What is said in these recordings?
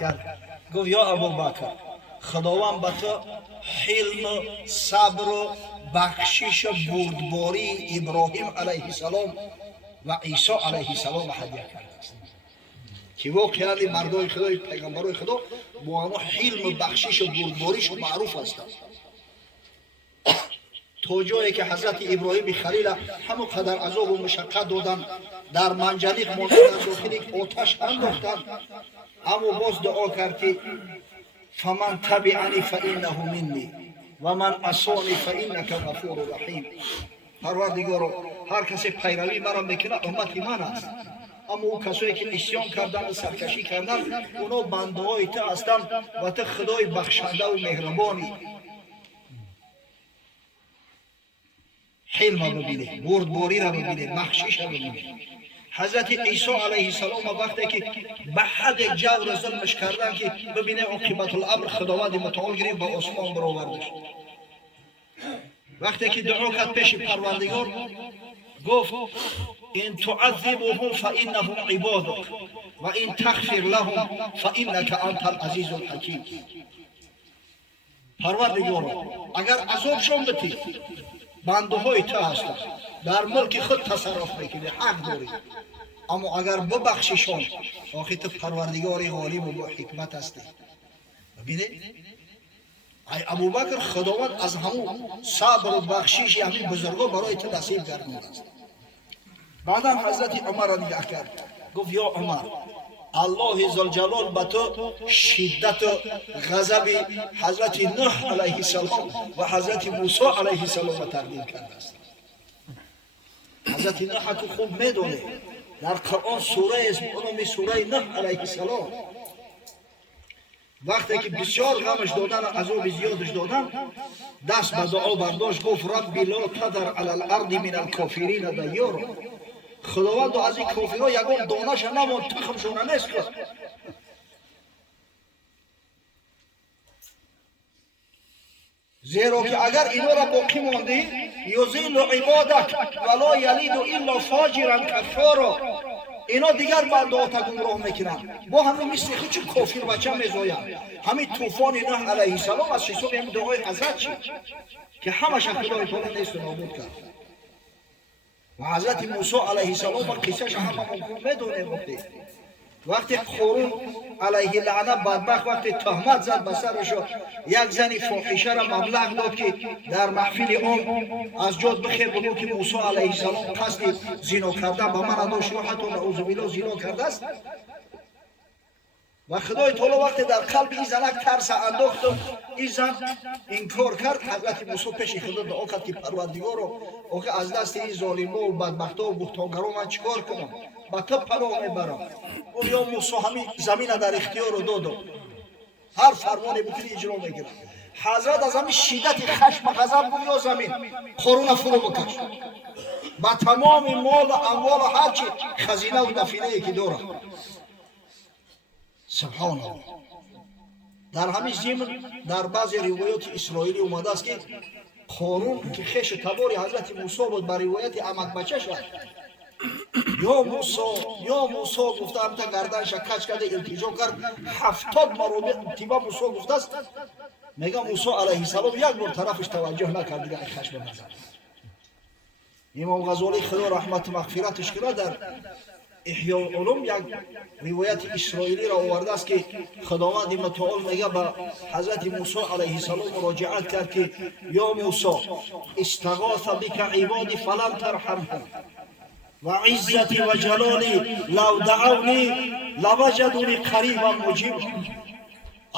کرد. گفت یا ابوبکر، خداوند به تو حلم، صبر و بخشش و بردباری ابراهیم علیه السلام و عیسی علیه السلام هدیه کرده است که واقعا مردای خدای پیغمبرای خدا با آنها حلم و بخشش و بردباریش معروف هستند. تا جایی که حضرت ابراهیم خلیل همون قدر عذاب و مشقت دادن، در منجنیق ماندن، در داخل آتش انداختن، اما باز دعا کرد که فمن تبعنی فانه منی و من عصانی فانک غفور رحیم. پروردگارا، هر کسی پیروی مرا میکنه امت من است، اما او کسایی که عصیان کردن و سرکشی کردن اونا بنده های تو هستند و تو خدای بخشنده و مهربانی. حلم را ببینه، بردباری را ببینه، بخشش را ببینه. حضرت عیسی علیه السلام وقتی که به حد جور ظلمش کردن که ببینه عاقبت الامر خداوند متعال گرفت به آسمان برآوردش. وقتی که دعا کرد پیش پروردگار گفت ان تعذبهم فانهم عبادك و ان تغفر لهم فانك انت العزیز الحکیم. پروردگار، اگر عذابشون بدی بنده های تو هستند، در ملک خود تصرف میکنی، حق داری، اما اگر ببخشیشون آخه تو پروردگار غالب و با حکمت هستی. ببینه ای ابوبکر، خداوند از همون صبر و بخشش همین بزرگا برای تو نصیب گردانده است. بعدا حضرت عمر را نگاه کرد، گفت یا عمر، الله ذوالجلال به تو شدت و غضب حضرت نوح علیه السلام و حضرت موسی علیه السلام تقدیم کرده است. حضرت نوح که خوب میدونه در قرآن سوره است به نام سوره نوح علیه السلام، وقتی که بسیار غمش دادن و عذاب زیادش دادن، دست به دعا برداشت، گفت ربی لا تذر علی الارض من الکافرین دیارا. خداوند از این کافرها یگان دانش نمان، تخمشون نیست کرد. زیرا که اگر اینا را باقی ماندی یضل عبادک ولا یلید الا فاجرا کفارا، اینا دیگر بنده ها تا گمراه میکنن، با همین مثل خود چه کافر بچه میزاین. همین طوفان نوح علیه السلام از حساب همین دعای حضرت شد که همش خدای تعالی نیست و نابود کرد. و حضرت موسی علیه السلام با قصهش همه ممکن میدونه. وقتی قارون علیه لعنه بدبخت وقتی تهمت زد به سرش، یک زنی فاحشه را مبلغ داد که در محفل عام از جد بخیر بگو که موسی علیه السلام قصد زنا کردن به من داشت یا حتی نعوذ بالله زنا کرده است. و خدای تعالی وقتی در قلب این زنک ترس انداخت و این زن انکار کرد، حضرت موسی پیش خدا دعا کرد که پروردگارا، آخه از دست این ظالما و بدبختا و بهتانگرا من چیکار کنم؟ با تو پناه میبرم. او یا موسی همین زمین در اختیار رو داد، هر فرمانی بکنی اجرا میکنه. حضرت از همین شدت خشم و غضب بود یا زمین قارون فرو بکش با تمام مال و اموال و هرچی خزینه و دفینه که داره. سبحان الله. در همین زمین در بعض روایات اسرائیلی اومده است که قارون که خش تباری حضرت موسی بود، بر روایت عمک بچه شد، یا موسی گفته هم تا گردنش کج کرده التجا کرد، 70 مرتبه موسی گفته است. میگه موسی علیه السلام یک بار طرفش توجه نکرد، دیگه خشم نزد. امام غزالی خدا رحمت و مغفرتش کنه در احیاء العلوم یک روایت اسرائیلی را آورده است که خداوند متعال میگه به حضرت موسی علیه السلام مراجعت کرد که یا موسی استغاث بک عبادی فلم ترحمهم و عزتی و جلالی لو دعونی لوجدونی قریبا مجیب.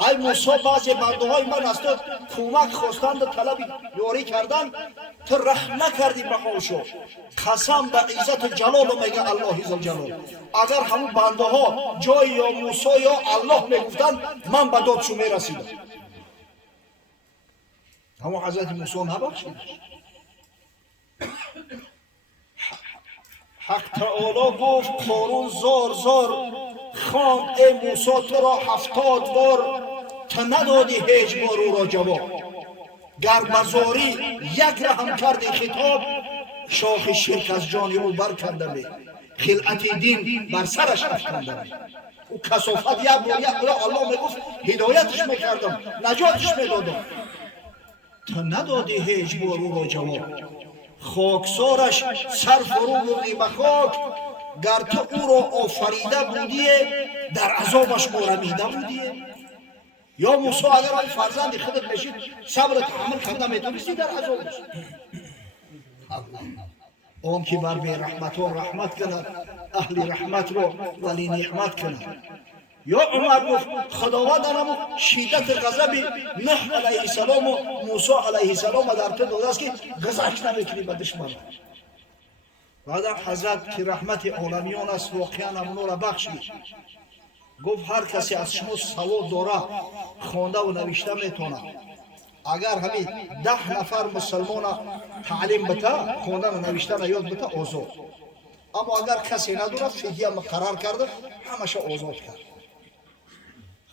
ای موسی، بعضی بنده های من از تو کمک خواستند و طلب یاری کردن، تو رحم نکردی به حالشو. قسم به عزت و جلال میگه الله ذوالجلال، اگر همون بنده ها جای یا موسی یا الله میگفتن من به دادشو میرسیدم. اما حضرت موسی نبخشید. حق تعالی گفت قارون زار خواند ای موسی تو را 70 بار تا ندادی هیچ بار او را جواب. گر بزاری یک رحم کردی خطاب، شاخ شرک از جان او بر کندمی، خلعت دین بر سرش افکندمی. او کثافت یک بار الله میگفت هدایتش میکردم نجاتش میدادم تو ندادی هیچ بار او را جواب خاکسارش سر فرو بردی به خاک گر تو او را آفریده بودی در عذابش مارمیده بودی یا موسی اگر آن فرزند خودت بشید صبر تحمل کرده میتونستی در عذابش اون که بر بی رحمتان رحمت کند اهل رحمت را ولی نعمت کند یا عمر گفت خداوند نمو شدت غضب نوح علیه السلام و موسی علیه السلام در تو داده است که گذشت نمیکنی به دشمن بعد حضرت که رحمت عالمیان است واقعا امنو را بخشید گفت هر کسی از شما سواد داره خوانده و نوشته میتونه اگر همین 10 نفر مسلمان تعلیم بده خوانده و نوشته یاد بده آزاد اما اگر کسی نداره فدیه مقرر کرده همشه آزاد کرد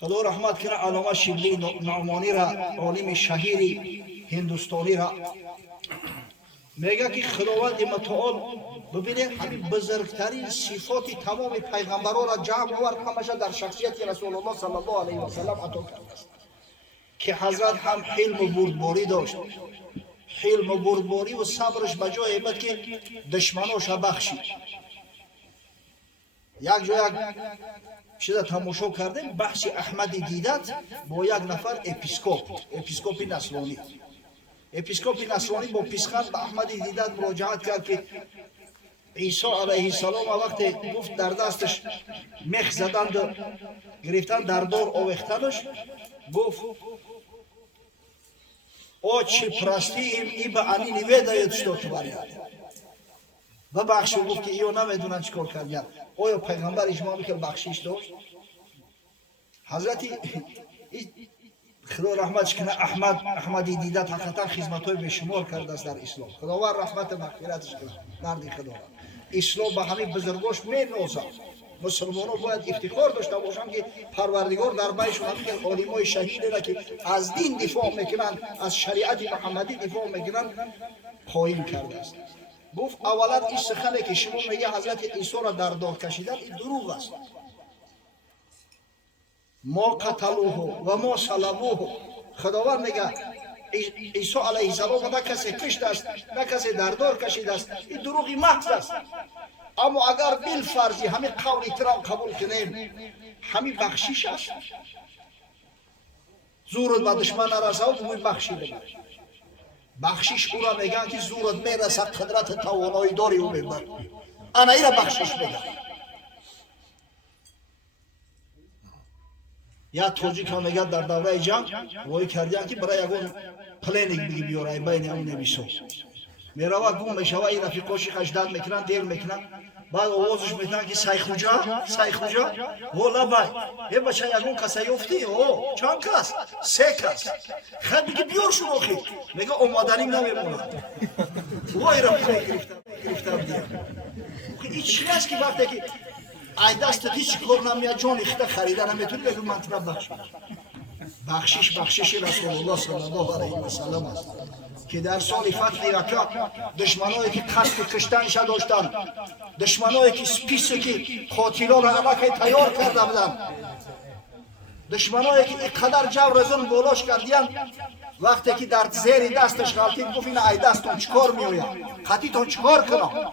خدا رحمت کنه علامه شبلی نعمانی را عالم شهیر هندوستانی را میگه که خداوند متعال ببینید همین بزرگترین صفات تمام پیغمبران را جمع آورد همشه در شخصیت رسول الله صلی الله علیه و سلم عطا کرده است که حضرت هم حلم و بردباری داشت حلم و بردباری و صبرش به جای بود که دشمناش بخشید یک جا یک چیز تماشا کردیم بحث احمد دیدت با یک نفر اپیسکوپ نصرانی با پیسخند به احمد دیدت مراجعت کرد که عیسی علیه السلام وقتی گفت در دستش مخ زدند گرفتن در دار آویختنش گفت او چی پرستیم ای به انی نویده شده تو برید و بخشو گفت که ایو نمیدونن چکار کردن آیا پیغمبر اجماع میکرد بخشش داشت حضرتی خدا رحمتش کنه احمدی دیدت حقیقتا خدمت‌های بشمار کرده است در اسلام خداوند رحمت مغفرتش کنه مردی خدا اسلام به همین بزرگاش مینازه مسلمان‌ها باید افتخار داشته باشند که پروردگار در بینشون همین عالمای شهید را که از دین دفاع میکنن از شریعت محمدی دفاع میکنن قایم کرده است گفت اولا این سخنی که شما میگه حضرت عیسی را در دار کشیدن این دروغ است ما قتلوه و ما صلبوه خداوند میگه عیسی علیه السلام نه کسی کشته است نه کسی در دار کشیده است این دروغی محض است اما اگر بالفرض همین قول ترام قبول کنیم همین بخشش است زورت به دشمن نرسه و بوی بخشیده بخشش او را میگن که زورت میرسه قدرت توانایی داری او میبر انا ای را بخشش میگن یا توجیک ها میگن در دوره جنگ وای کردن که برای یکون پلینک بگی بیاره بین اون نمیسو میروه گم میشوه این رفیقاشی خشداد میکنن دیر میکنن بعد آوازش میکنن که سیخوجا والا بای یه بچه یکون کسی یفتی چند کس 3 کس خیلی میگه بیار شما خیلی میگه اومدنیم نمیمونه وای را گرفتم دیم این چی هست که وقتی که ای دستت هیچ کار نمیاد جان اخته خریده نمیتونی بگو من طرف بخشش رسول الله صلی الله علیه و سلم است که در سال فتح مکه دشمنایی که قصد کشتنش داشتن دشمنایی که سپیسی که قاتلان را علاقه تیار کرده بودن دشمنایی که اینقدر جور ظلم بالاش کردین وقتی که در زیر دستش غلطید گفت این ای دستون چکار میوید قطیتون چکار کنم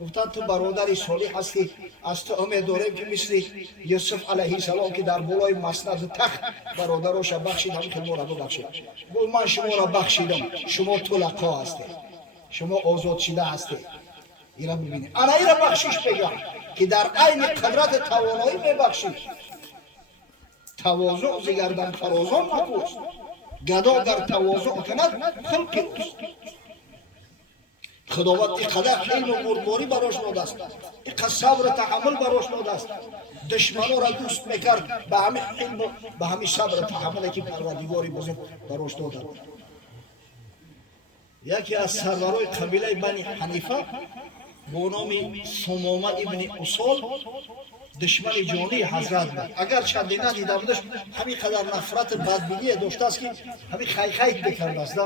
گفتن تو برادری صالح هستی از تو امید داریم که مثل یوسف علیه السلام که در بالای مسند تخت برادراش بخشید همین که ما را ببخشید گفت من شما را بخشیدم شما طلقا هستید شما آزاد شده هستید این را ببینید انا این را بخشش بگم که در عین قدرت توانایی میبخشید تواضع زگردن فرازان نپوست گدا گر تواضع کند خلقی اوست خداوند اینقدر حلم و بردباری براش داده است اینقدر صبر تحمل براش داده است دشمنان را دوست میکرد به همین حلم و به همین صبر تحملی که پروردگار بزرگ براش داده یکی از سرورای قبیله بنی حنیفه با نام ثمامه ابن اصال دشمن جانی حضرت بود اگر چندی ندیده بودش همین قدر نفرت بدبینی داشته است که همین خیخیک بکرده است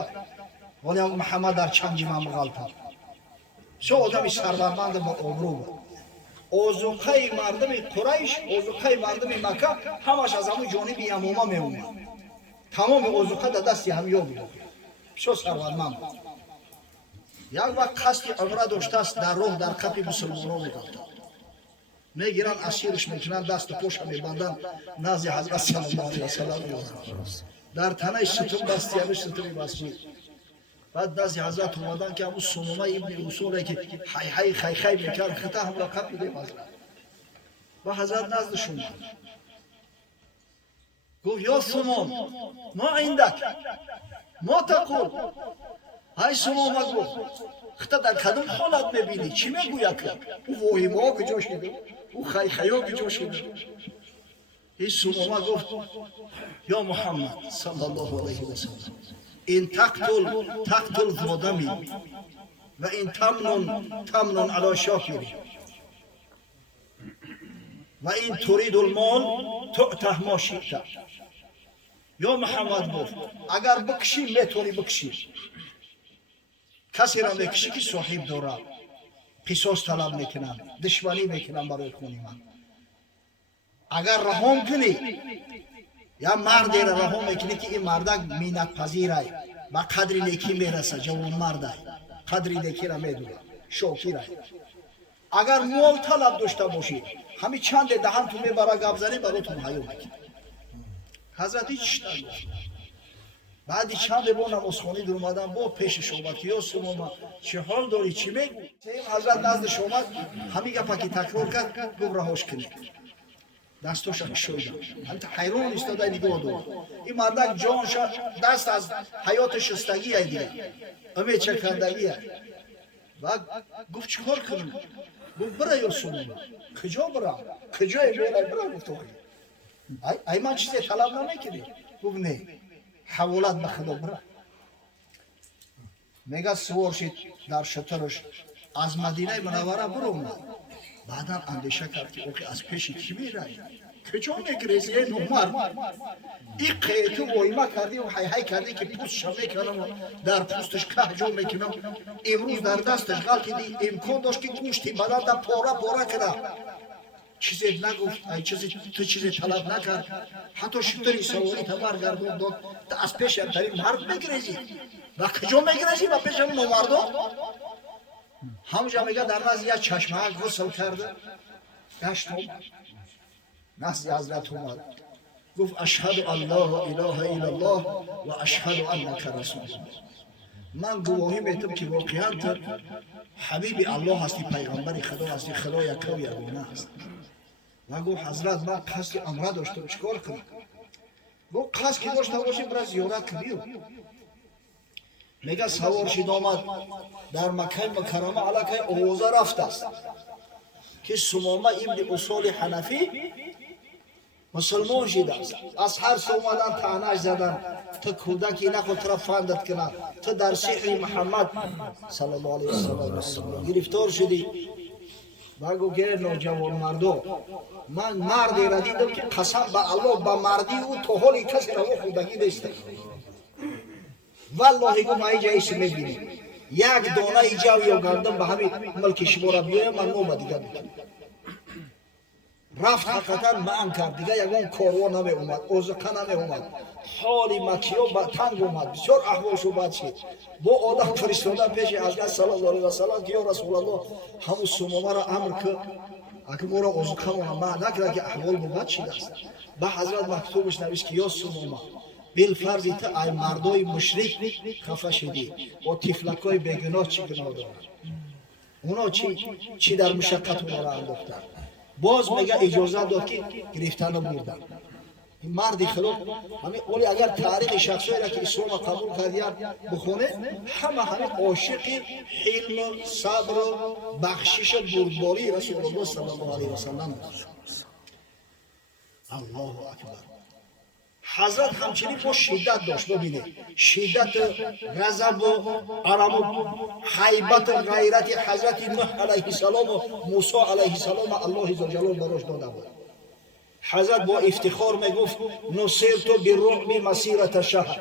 ولی محمد در چنگ من غلطه شو آدمی سرورمند با آبرو بود اوزوقای مردم قریش، اوزوقای مردم مکه همش از همون جانب یمامه می اومد. تمام اوزوقا در دست همیا بود. شو ثروتمند بود. یک وقت قصد عمره داشته است، در راه در کف مسلمانان می‌افتد. میگیرن اسیرش میکنن، دست و پاش میبندن، نزد حضرت صلی الله علیه و سلم میبرن. در تنه ستون بستی، همش ستون مسجد. بعد نزد حضرت اومدن که ابو سمامه ابن اصول که حی حی خی میکرد، خطا هم لقب میده حضرت. و حضرت نزدش اومد. گفت یا سمام ما عندك ما تقول؟ های سمامه گفت خطا در کدوم حالت میبینی؟ چی میگوید که؟ او واهیما کجا شده؟ او خیخیا کجا شده؟ این سمامه گفت یا محمد صلی الله علیه و سلم این تقتل ذادمی و این تمنن علی شاکری و این ترید المال تؤته ما شئت. یا محمد گفت اگر بکشی میتونی بکشی، کسی را میکشی که صاحب داره، قصاص طلب میکنم، دشمنی میکنم برای خون من. اگر رها کنی یا مردی را رها میکنی که این مردک منت پذیره و قدر نیکی میرسه، جوان مرده قدر نیکی را میدونه، شاکره. اگر مال طلب داشته باشی همین چند دهن تو میبره گپ زنی براتون حیا میکنه. حضرت هیچ نگفت. بعدی چند بار نمازخوانی در اومدن با پیشش اومد که یا سمامه چه حال داری، چی میگو؟ حضرت نزدش اومد، همین گپا که تکرار کرد، گفت رهاش کنید. دستاش شویدن، همین حیران ایستاده نگاه داد. این مردک جانش دست از حیات شستگی ای دیگه، امید چکندگی ای. و گفت چیکار کنم؟ گفت برای یا سمامه. کجا برم؟ کجای میره برم؟ گفت ای من چیزی طلب نمیکنی؟ گفت نه، حوالت به خدا برم. میگه سوار شد در شترش از مدینه منوره برون. بعدم اندیشه کرد که اوکی از پیش کی میره؟ کجا میگریزی این عمر؟ این قیتو وایما کردی و حی کردی که پوستش میکنم و در پوستش که جو میکنم. امروز در دستش غلط دی امکان داشت که گوشتی بدن در پاره کنه. چیزی نگفت، ای تو چیزی طلب نکرد، حتی شتری سواری برگردون داد. از پیش همترین مرد میگریزی و کجا میگریزی و پیش هم مردم؟ همونجا میگه در نزد یک چشمه غسل کرده، گشت اومد نزد حضرت اومد، گفت اشهد ان لا اله الا الله و اشهد انک رسول الله. من گواهی میدم که واقعا تو حبیب الله هستی، پیغمبر خدا هستی، خدا یکا و یگانه است. و گفت حضرت من قصد عمره داشتم، چیکار کنم؟ گفت قصد که داشته باشی برای زیارت کنی. میگه سوار شد آمد در مکه مکرمه، علاقه آوازه رفت است که سمامه ابن اصول حنفی مسلمان شده است. از هر سو اومدن تعناش زدن، تو کودکی نخود طرف فندت کنن، تو در سحر محمد صلی الله علیه و سلم گرفتار شدی. بگو که نوجوان مردو، من مردی را دیدم که قسم به الله به مردی او تو حالی کسی را او خودگی نیست. والله گو ما اینجا ایسی میبینیم یک دانه جو یا گردم به همین ملک شما را بیایم من نوم دیگه میکنم. رفت حقیقتا معن کرد دیگه، یکان کاروا نمی اومد، اوزقه نمی اومد، حالی مکیو با تنگ اومد، بسیار احوالشو بد شد. با آدم فرستادن پیش حضرت صلی الله علیه و سلم که یا رسول الله همون سمامه را امر کرد اگه ما را اوزقه ما نکرد که احوال بد شده است. به حضرت مکتوبش نوشت که یا سمامه بالفرض تا ای مردای مشرک خفه شدی و تفلکای بیگناه چی گناه دارن، اونا چی در مشقت اونا را انداختن. باز میگه اجازه داد که گرفتن و بردن. این مردی خلاف همین اولی اگر تاریخ شخصایی را که اسلام قبول کردن بخونه، همه عاشق حلم، صبر، بخشش و بردباری رسول الله صلی الله علیه و سلم. الله اکبر. حضرت همچنین با شدت داشت، ببینید شدت غضب و عرم و حیبت و غیرت حضرت نوح علیه السلام و موسی علیه السلام الله عزوجل براش داده بود. حضرت با افتخار میگفت نصرت بالرعب مسیرة شهر،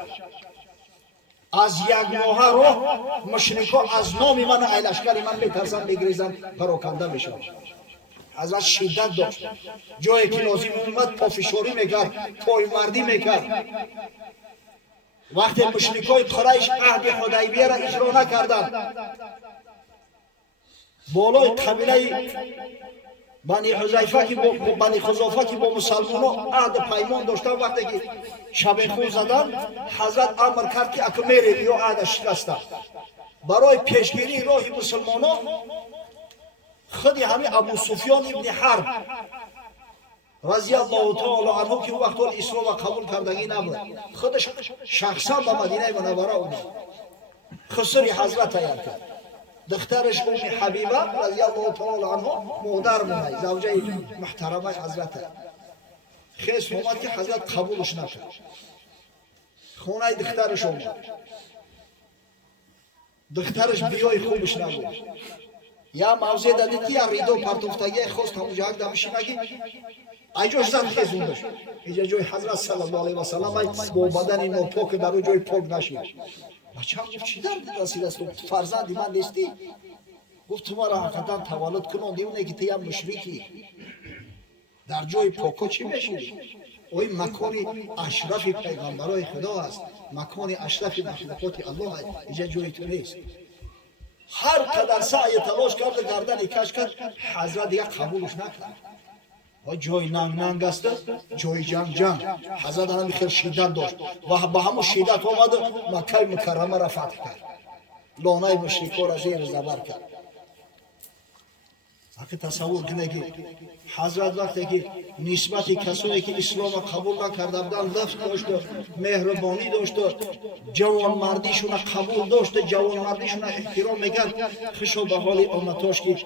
از یک ماه راه مشرکا از نام من ای لشکر من میترسن میگریزن پراکنده میشن. حضرت شدت داشت. جایی که لازم اومد پافشاری میکرد، پایمردی میکرد. وقتی مشرکای قریش عهد حدیبیه را اجرا نکردند، بالای قبیله بنی حذیفه که بنی خزافه که با مسلمانان عهد پیمان داشتن، وقتی که شب خون زدن، حضرت امر کرد که اگه میرید یا عهد شکستن. برای پیشگیری راه مسلمانان خود همین ابو سفیان ابن حرب رضی الله تعالی عنه که وقت اسلام قبول کردگی نبود، خودش شخصا به مدینه منوره اومد، خسر حضرت تیار کرد. دخترش ام حبیبه رضی الله تعالی عنها مادر مونه، زوجه محترمه حضرت، خیس اومد که حضرت قبولش نکرد. خونه دخترش اومد، دخترش بیای خوبش نبود. یا موضع دادید که یا ریدو پرتوفتگی خواست همونجا یک دمشی نگی ایجاش زد خیزوندش. اینجا جای حضرت صلی الله علیه و سلم با بدن ناپاک در اون جای پاک نشید. بچه هم گفت چی درد رسید است؟ فرزندی من نیستی؟ گفت تو ما را حقیقتا تولد کنوندی، اونه که تی هم مشرکی در جای پاکا چی میشید؟ اوی مکان اشرف پیغمبرای خدا است، مکان اشرف مخلوقات الله است، اینجا جای تو نیست. هر قدر سعی تلاش کرد گردن کش کرد، حضرت دیگه قبولش نکرد. جای ننگ است، جای جنگ. حضرت هم خیلی شدت داشت و با همون شدت آمد مکه مکرمه را فتح کرد، لانه مشرکا را زیر زبر کرد. اگه تصور کنه که حضرت وقتی که نسبت کسایی که اسلام قبول نکرده بودن لطف داشت، مهربانی داشت، جوانمردیشون قبول داشت، جوانمردیشون احترام میکرد، خوشو به حال امتاش که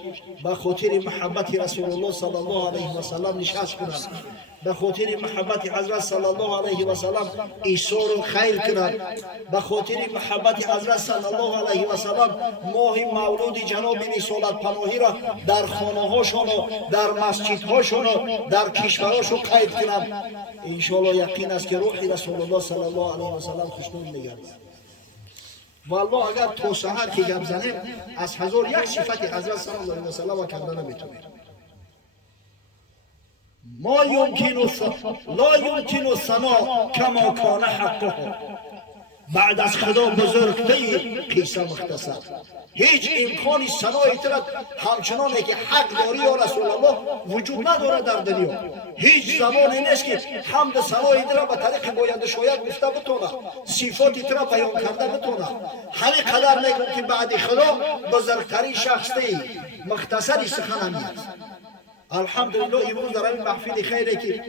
به خاطر محبت رسول الله صلی الله علیه و سلم نشست کنند، به خاطر محبت حضرت صلی الله علیه و سلم ایثار و خیر کنند، به خاطر محبت حضرت صلی الله علیه و سلم ماه مولود جناب رسالت پناهی را در خانه هاشون و در مسجد هاشون و در کشورهاشون قید کنند. انشاءالله یقین است که روح رسول الله صلی الله علیه و سلم خوشنود می‌گردد. والله اگر تو سحر که گپ زنیم از 1001 صفت حضرت صلی الله علیه و سلم کردن نمیتونیم. لا يمكن الثناء كما كان حقه. بعد از خدا بزرگترین قصه مختصر، هیچ امکانی ثنای ترت همچنانه که حق داری یا رسول الله وجود نداره در دنیا. هیچ زبانی نیست که حمد ثنای ترت به طریق باید شاید گفته بتونه، صفات ترت بیان کرده بتونه. همین قدر میگم که بعد خدا بزرگترین شخصی مختصری سخن هست. الحمدلله امروز در این محفل خیره که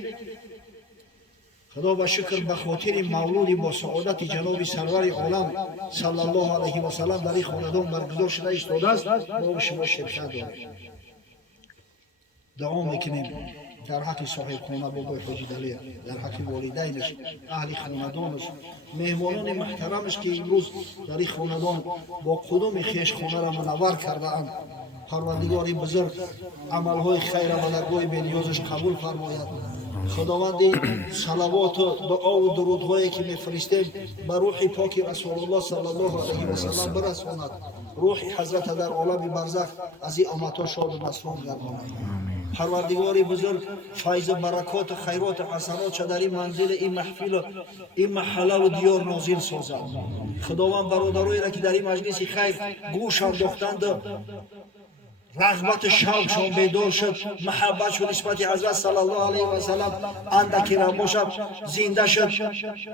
خدا با شکر به خاطر مولود با سعادت جناب سرور عالم صلی الله علیه و سلم در این خاندان برگزار شده ایستاده است. ما شما شرکت داریم، دعا میکنیم در حق صاحب خانه بابای حاجی دلیر، در حق والدینش، اهل خاندانش، مهمانان محترمش که امروز در این خاندان با قدوم خویش خانه را منور کرده اند. پروردگار بزرگ عملهای خیر و درگاه بنیازش قبول فرماید. خداوند صلوات و دعا و درودهایی که میفرستیم به روح پاک رسول الله صلی الله علیه و سلم برساند. روح حضرت در عالم برزخ از این امتها شاد و مسرور گرداند. پروردگار بزرگ فیض و برکات و خیرات و حسنات در این منزل، این محفل و این محله و دیار نازل سازد. خداوند برادرایی را که در این مجلس خیر گوش انداختند، رغبت شوقشان بیدار شد، محبتشون نسبت حضرت صلی الله علیه و سلم اندکی را باشد، زنده شد،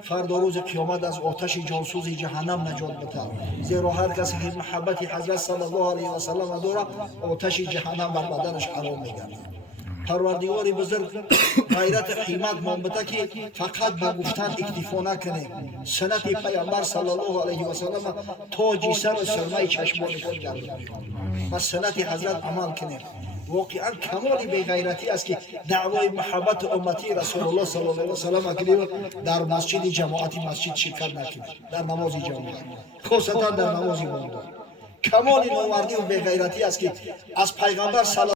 فردا روز قیامت از آتش جانسوز جهنم نجات بده. زیرا هر کسی که محبت حضرت صلی الله علیه و سلم داره، آتش جهنم بر بدنش حرام میگردد. پروردگار بزرگ غیرت قیمت مانبته که فقط به گفتن اکتفا نکنه، سنت پیامبر صلی الله علیه و سلم تاج سر و سرمه چشمان خود گردانیم و سنت حضرت عمل کنیم. واقعا کمال بی غیرتی است که دعوای محبت امتی رسول الله صلی الله علیه و سلم کنیم، در مسجد جماعتی مسجد شرکت نکنیم، در نماز جماعت، خاصتا در نماز بانگ. کمال نامردی و بی غیرتی است که از پیغمبر صلی